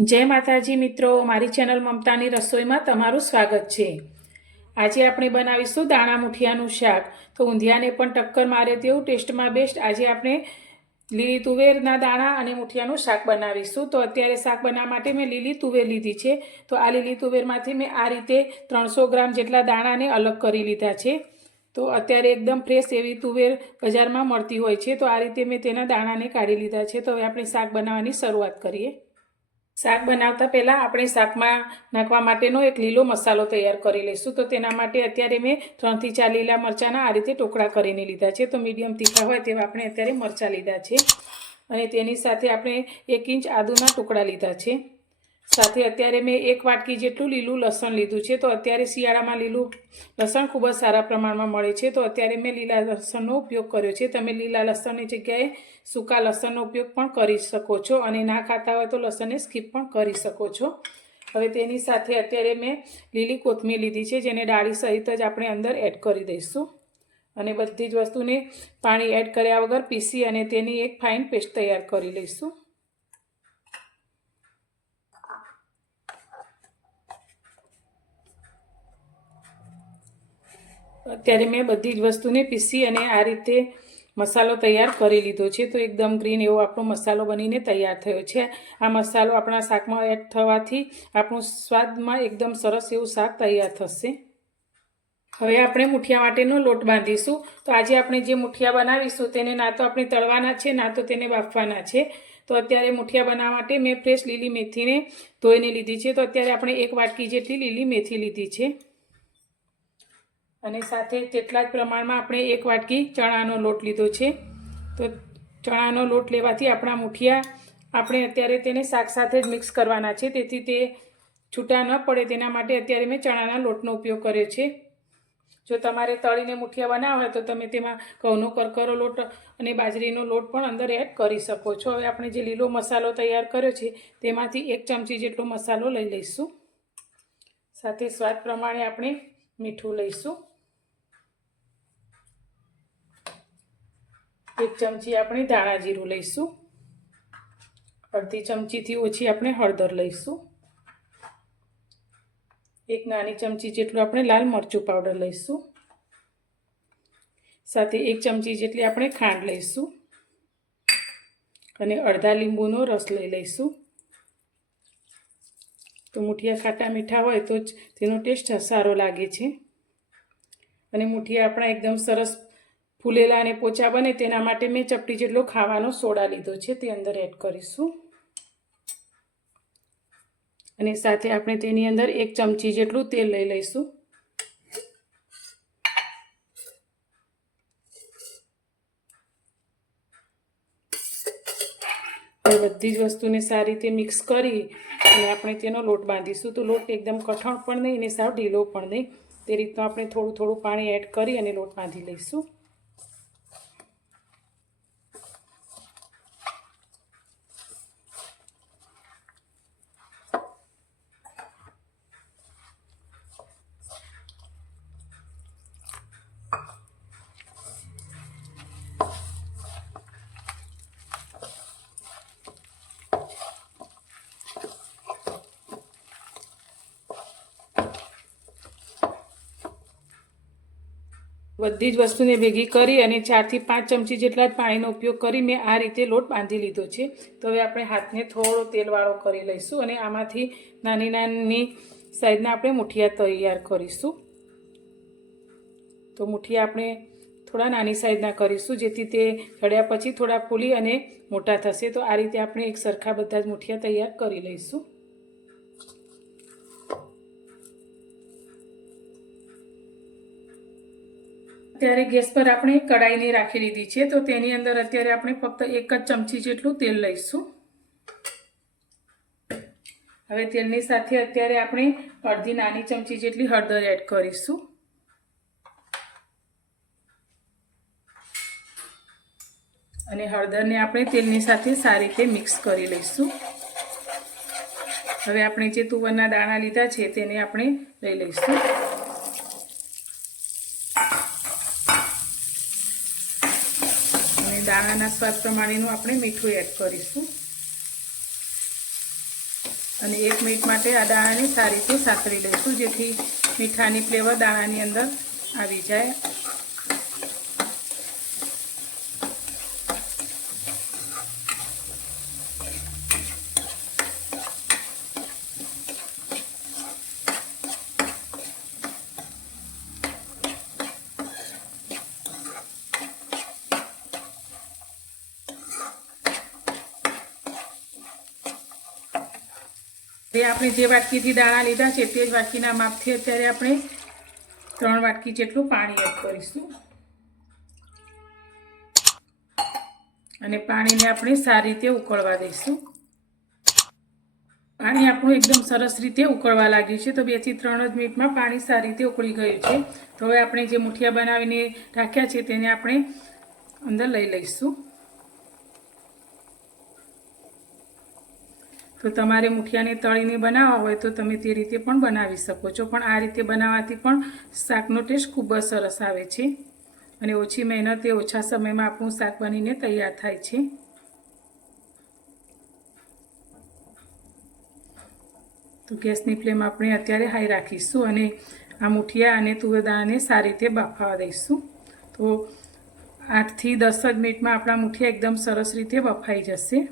जय माताजी मित्रों, मारी चेनल ममतानी रसोई में तमारुं स्वागत है। आज आपणे बनावीशुं दाणा मुठियानुं शाक। तो ऊंधियाने पण टक्कर मारे तेवुं टेस्ट में बेस्ट आज आपणे લીલી તુવેરના દાણા અને મુઠિયાનું શાક બનાવીશું। તો અત્યારે શાક બનાવવા માટે મેં લીલી તુવેર લીધી છે। તો આ લીલી તુવેરમાંથી મેં આ રીતે 300 ગ્રામ જેટલા દાણાને અલગ કરી લીધા છે। તો અત્યારે એકદમ ફ્રેશ એવી તુવેર બજારમાં મળતી હોય છે। તો આ રીતે મેં તેના દાણાને કાઢી લીધા છે। તો હવે આપણે શાક બનાવવાની શરૂઆત કરીએ। શાક બનાવતા પહેલાં આપણે શાકમાં નાખવા માટેનો એક લીલો મસાલો તૈયાર કરી લઈશું। તો તેના માટે અત્યારે મેં 3 થી 4 લીલા મરચાંના આ રીતે ટુકડા કરીને લીધા છે। તો મીડિયમ તીખા હોય તેવા આપણે અત્યારે મરચાં લીધા છે અને તેની સાથે આપણે 1 ઇંચ આદુના ટુકડા લીધા છે। સાથે અત્યારે મેં 1 વાટકી જેટલું લીલું લસણ લીધું છે। તો અત્યારે શિયાળામાં લીલું લસણ ખૂબ જ સારા પ્રમાણમાં મળે છે। તો અત્યારે મેં લીલા લસણનો ઉપયોગ કર્યો છે। તમે લીલા લસણની જગ્યાએ સૂકા લસણનો ઉપયોગ પણ કરી શકો છો અને ના ખાતા હોય તો લસણને સ્કીપ પણ કરી શકો છો। હવે તેની સાથે અત્યારે મેં લીલી કોથમીર લીધી છે, જેને ડાળી સહિત જ આપણે અંદર એડ કરી દઈશું અને બધી જ વસ્તુને પાણી એડ કર્યા વગર પીસી અને તેની એક ફાઇન પેસ્ટ તૈયાર કરી લઈશું। અત્યારે મેં બધી જ વસ્તુને પીસી અને આ રીતે મસાલો તૈયાર કરી લીધો છે। તો એકદમ ગ્રીન એવો આપણો મસાલો બનીને તૈયાર થયો છે। આ મસાલો આપણા શાકમાં એડ થવાથી આપણું સ્વાદમાં એકદમ સરસ એવું શાક તૈયાર થશે। હવે આપણે મુઠિયા માટેનો લોટ બાંધીશું। તો આજે આપણે જે મુઠિયા બનાવીશું તેને ના તો આપણે તળવાના છે, ના તો તેને બાફવાના છે। તો અત્યારે મુઠિયા બનાવવા માટે મેં ફ્રેશ લીલી મેથીને ધોઈને લીધી છે। તો અત્યારે આપણે 1 વાટકી જેટલી લીલી મેથી લીધી છે અને સાથે તેટલા જ પ્રમાણમાં આપણે 1 વાટકી ચણાનો લોટ લીધો છે। તો ચણાનો લોટ લેવાથી આપણા મુઠિયા આપણે અત્યારે તેને શાક સાથે જ મિક્સ કરવાના છે, તેથી તે છૂટા ન પડે તેના માટે અત્યારે મેં ચણાના લોટનો ઉપયોગ કર્યો છે। જો તમારે તળીને મુઠિયા બનાવવા હોય તો તમે તેમાં ઘઉંનો કરકરો લોટ અને બાજરીનો લોટ પણ અંદર એડ કરી શકો છો। હવે આપણે જે લીલો મસાલો તૈયાર કર્યો છે તેમાંથી 1 ચમચી જેટલો મસાલો લઈ લઈશું। સાથે સ્વાદ પ્રમાણે આપણે મીઠું લઈશું। 1 ચમચી આપણે ધાણા જીરું લઈશું। અડધી ચમચીથી ઓછી આપણે હળદર લઈશું। 1 નાની ચમચી જેટલું આપણે લાલ મરચું પાવડર લઈશું। સાથે 1 ચમચી જેટલી આપણે ખાંડ લઈશું અને અડધા લીંબુનો રસ લઈ લઈશું। તો મુઠિયા ખાટા મીઠા હોય તો જ તેનો ટેસ્ટ સારો લાગે છે અને મુઠિયા આપણા એકદમ સરસ ફૂલેલા અને પોચા બને તેના માટે મેં ચપટી જેટલો ખાવાનો સોડા લીધો છે, તે અંદર એડ કરીશું અને સાથે આપણે તેની અંદર 1 ચમચી જેટલું તેલ લઈ લઈશું। હવે બધી જ વસ્તુને સારી રીતે મિક્સ કરી અને આપણે તેનો લોટ બાંધીશું। તો લોટ એકદમ કઠણ પણ નહીં અને સાવ ઢીલો પણ નહીં, તે રીતનું આપણે થોડું થોડું પાણી એડ કરી અને લોટ બાંધી લઈશું। બધી જ વસ્તુને ભેગી કરી અને 4 થી 5 ચમચી જેટલા જ પાણીનો ઉપયોગ કરી મેં આ રીતે લોટ બાંધી લીધો છે। તો હવે આપણે હાથને થોડો તેલવાળો કરી લઈશું અને આમાંથી નાની નાની સાઈઝના આપણે મુઠિયા તૈયાર કરીશું। તો મુઠિયા આપણે થોડા નાની સાઈઝના કરીશું, જેથી તે ચડ્યા પછી થોડા ફૂલી અને મોટા થશે। તો આ રીતે આપણે એક સરખા બધા જ મુઠિયા તૈયાર કરી લઈશું। અત્યારે ગેસ પર આપણે કડાઈને રાખી લીધી છે। તો તેની અંદર અત્યારે આપણે ફક્ત 1 જ ચમચી જેટલું તેલ લઈશું। હવે તેલની સાથે અત્યારે આપણે અડધી નાની ચમચી જેટલી હળદર એડ કરીશું અને હળદરને આપણે તેલની સાથે સારી રીતે મિક્સ કરી લઈશું। હવે આપણે જે તુવરના દાણા લીધા છે તેને આપણે લઈ લઈશું અને દાણાના સ્વાદ પ્રમાણેનું આપણે મીઠું એડ કરીશું। અને 1 મિનિટ માટે આ દાણાને સારી રીતે સાતળી લઈશું, જેથી મીઠાની ફ્લેવર દાણાની અંદર આવી જાય. આપણે જે વાટકીથી દાણા લીધા છે તે જ વાટકીના માપથી અત્યારે આપણે 3 વાટકી જેટલું પાણી એડ કરીશું અને પાણીને આપણે સારી રીતે ઉકળવા દઈશું. પાણી આપણું એકદમ સરસ રીતે ઉકળવા લાગ્યું છે, તો 2 થી 3 જ મિનિટમાં પાણી સારી રીતે ઉકળી ગયું છે. તો હવે આપણે જે મુઠિયા બનાવીને રાખ્યા છે તેને આપણે અંદર લઈ લઈશું. તો તમારે મુઠિયાને તળીને બનાવવા હોય તો તમે તે રીતે પણ બનાવી શકો છો, પણ આ રીતે બનાવવાથી પણ શાકનો ટેસ્ટ ખૂબ જ સરસ આવે છે અને ઓછી મહેનતે ઓછા સમયમાં આપણું શાક બનીને તૈયાર થાય છે. તો ગેસની ફ્લેમ આપણે અત્યારે હાઈ રાખીશું અને આ મુઠિયા અને તુવેર દાણાને સારી રીતે બાફવા દઈશું. તો 8 થી 10 જ મિનિટમાં આપણા મુઠિયા એકદમ સરસ રીતે બફાઈ જશે.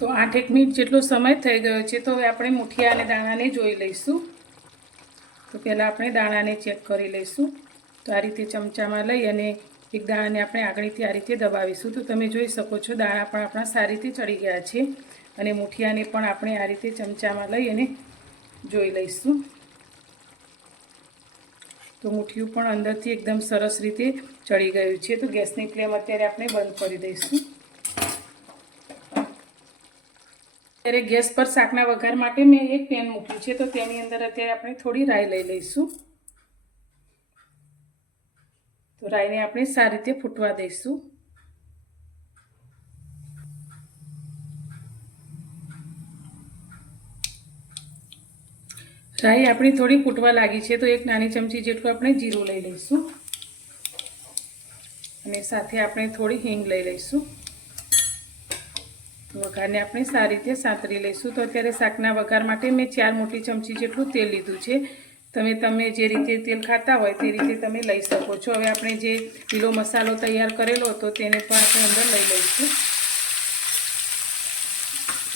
તો 8 મિનિટ જેટલો સમય થઈ ગયો છે, તો હવે આપણે મુઠિયા અને દાણાને જોઈ લઈશું. તો પહેલાં આપણે દાણાને ચેક કરી લઈશું. તો આ રીતે ચમચામાં લઈ અને એક દાણાને આપણે આગળથી આ રીતે દબાવીશું. તો તમે જોઈ શકો છો દાણા પણ આપણા સારી રીતે ચડી ગયા છે અને મુઠિયાને પણ આપણે આ રીતે ચમચામાં લઈ અને જોઈ લઈશું. તો મુઠિયું પણ અંદરથી એકદમ સરસ રીતે ચડી ગયું છે. તો ગેસની ફ્લેમ અત્યારે આપણે બંધ કરી દઈશું. અત્યારે ગેસ પર શાકના વઘાર માટે મેં એક પેન મૂક્યું છે, તો તેની અંદર અત્યારે આપણે થોડી રાઈ લઈ લઈશું. તો રાઈને આપણે સારી રીતે ફૂટવા દઈશું. રાઈ આપણી થોડી ફૂટવા લાગી છે, તો એક નાની ચમચી જેટલું આપણે જીરું લઈ લઈશું અને સાથે આપણે થોડી હિંગ લઈ લઈશું. વઘારને આપણે સારી રીતે સાંતળી લઈશું. તો અત્યારે શાકના વઘાર માટે મેં 4 મોટી ચમચી જેટલું તેલ લીધું છે. તમે જે રીતે તેલ ખાતા હોય તે રીતે તમે લઈ શકો છો. હવે આપણે જે લીલો મસાલો તૈયાર કરેલો હતો તેને પણ આપણે અંદર લઈ લઈશું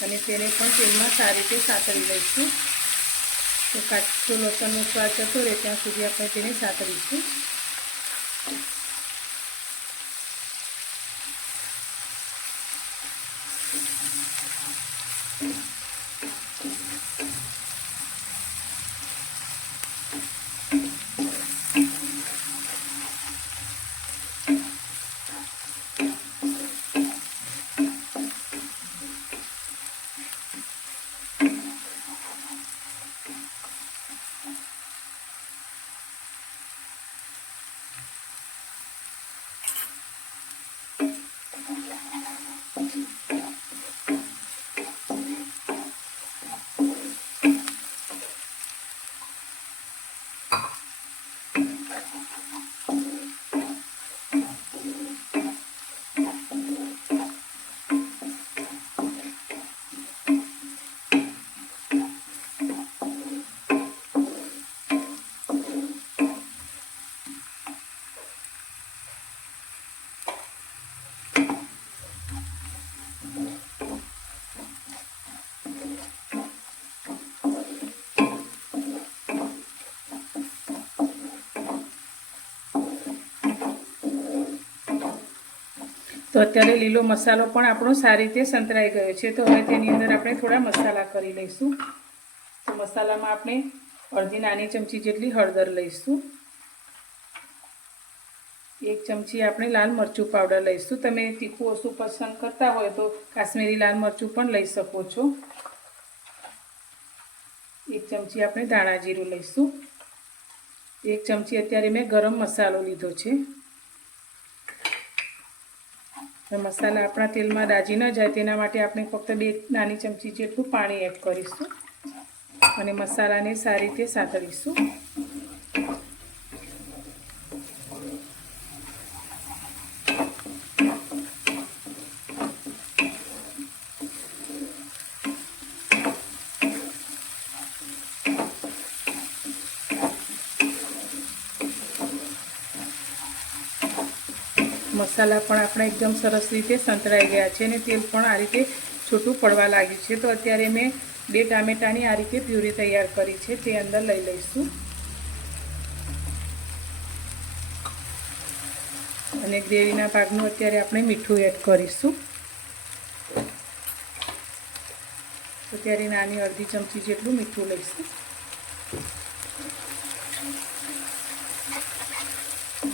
અને તેને પણ તેલમાં સારી રીતે સાંતળી લઈશું. તો કાચું લસણનો સ્વાદ જતો રહે ત્યાં સુધી આપણે તેને સાંતળીશું. તો અત્યારે લીલો મસાલો પણ આપણો સારી રીતે સંતરાઈ ગયો છે. તો હવે તેની અંદર આપણે થોડા મસાલા કરી લઈશું. તો મસાલામાં આપણે અડધી નાની ચમચી જેટલી હળદર લઈશું. 1 ચમચી આપણે લાલ મરચું પાવડર લઈશું. તમે તીખું ઓછું પસંદ કરતા હોય તો કાશ્મીરી લાલ મરચું પણ લઈ શકો છો. 1 ચમચી આપણે ધાણા જીરું લઈશું. 1 ચમચી અત્યારે મેં ગરમ મસાલો લીધો છે. મસાલા આપણા તેલમાં દાજી ન જાય તેના માટે આપણે ફક્ત 2 નાની ચમચી જેટલું પાણી એડ કરીશું અને મસાલાને સારી રીતે સાતળીશું. મસાલા પણ આપણા એકદમ સરસ રીતે સંતળાઈ ગયા છે અને તેલ પણ આ રીતે છૂટું પડવા લાગ્યું છે. તો અત્યારે મેં 2 ટામેટાની આ રીતે પ્યુરી તૈયાર કરી છે, તે અંદર લઈ લઈશું અને ગ્રેવીના ભાગનું અત્યારે આપણે મીઠું એડ કરીશું. તો ત્યારે નાની અડધી ચમચી જેટલું મીઠું લઈશું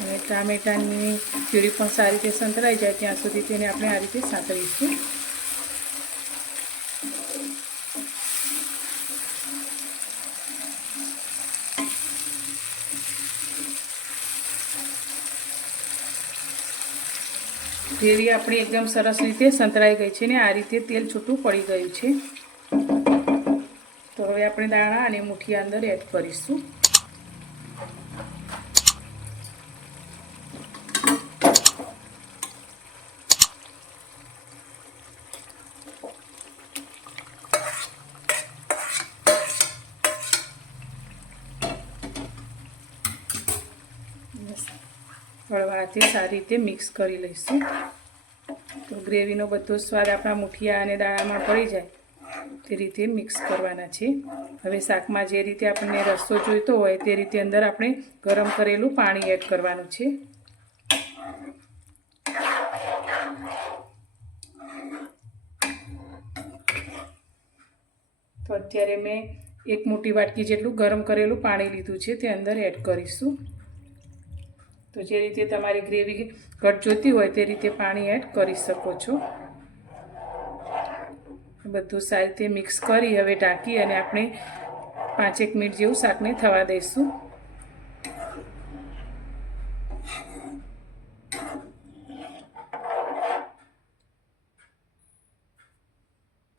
અને ટામેટાની પ્યુરી પણ સારી રીતે સંતળાઈ જાય ત્યાં સુધી તેને આપણે આ રીતે સાંતળીશું. ગ્રેવી આપણી એકદમ સરસ રીતે સંતળાઈ ગઈ છે ને આ રીતે તેલ છૂટું પડી ગયું છે. તો હવે આપણે દાણા અને મુઠિયા અંદર એડ કરીશું. હળવાથી સારી રીતે મિક્સ કરી લઈશું. તો ગ્રેવીનો બધો સ્વાદ આપણા મુઠિયા અને દાણામાં પડી જાય તે રીતે મિક્સ કરવાના છે. હવે શાકમાં જે રીતે આપણને રસો જોઈતો હોય તે રીતે અંદર આપણે ગરમ કરેલું પાણી એડ કરવાનું છે. તો અત્યારે મેં 1 મોટી વાટકી જેટલું ગરમ કરેલું પાણી લીધું છે, તે અંદર એડ કરીશું. તો જે રીતે તમારી ગ્રેવી ઘટ જોઈતી હોય તે રીતે પાણી એડ કરી શકો છો. બધું સારી રીતે મિક્સ કરી હવે ઢાંકી અને આપણે 5-1 મિનિટ જેવું શાકને થવા દઈશું.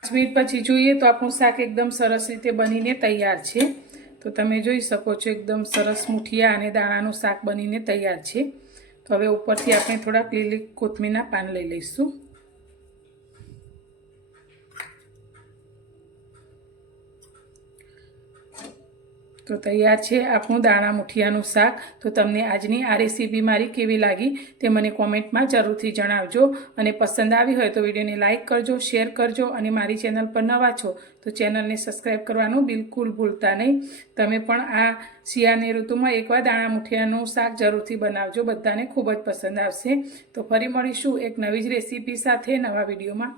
5 મિનિટ પછી જોઈએ તો આપણું શાક એકદમ સરસ રીતે બનીને તૈયાર છે. તો તમે જોઈ શકો છો એકદમ સરસ મુઠિયા અને દાણાનું શાક બનીને તૈયાર છે. તો હવે ઉપરથી આપણે થોડાક લીલી કોથમીરના પાન લઈ લઈશું. તો તૈયાર છે આપણું દાણા મુઠિયાનું શાક. તો તમને આજની આ રેસીપી મારી કેવી લાગી તે મને કોમેન્ટમાં જરૂરથી જણાવજો અને પસંદ આવી હોય તો વિડીયોને લાઇક કરજો, શેર કરજો અને મારી ચેનલ પર નવા છો તો ચેનલને સબસ્ક્રાઈબ કરવાનું બિલકુલ ભૂલતા નહીં. તમે પણ આ શિયાળાની ઋતુમાં એકવાર દાણા મુઠિયાનું શાક જરૂરથી બનાવજો, બધાને ખૂબ જ પસંદ આવશે. તો ફરી મળીશું એક નવી જ રેસીપી સાથે નવા વિડીયોમાં.